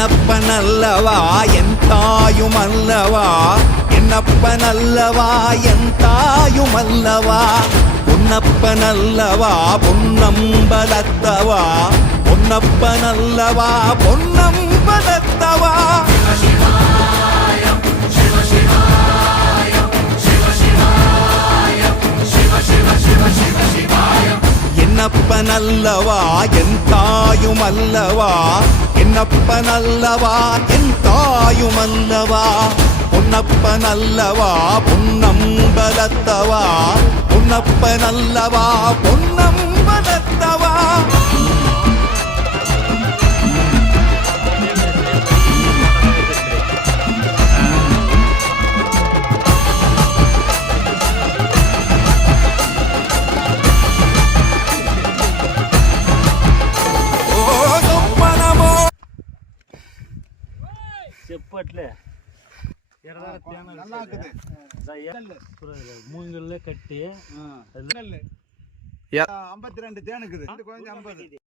என்னப்பனல்லவா என் தாயுமல்லவா, என்னப்பனல்லவா என் தாயுமல்லவா, பொன்னப்பனல்லவா பொன்னம்பலத்தவா, பொன்னப்பனல்லவா பொன்னம்பலத்தவா. என்னப்பனல்லவா என் தாயுமல்லவா, என்னப்பனல்லவா என் தாயுமல்லவா, பொன்னப்பனல்லவா பொன்னம்பலத்தவா, பொன்னப்பனல்லவா பொன்னம்பலத்தவா. చెప్పట్లే மூங்கல்ல கட்டி 52 தேனுக்குது.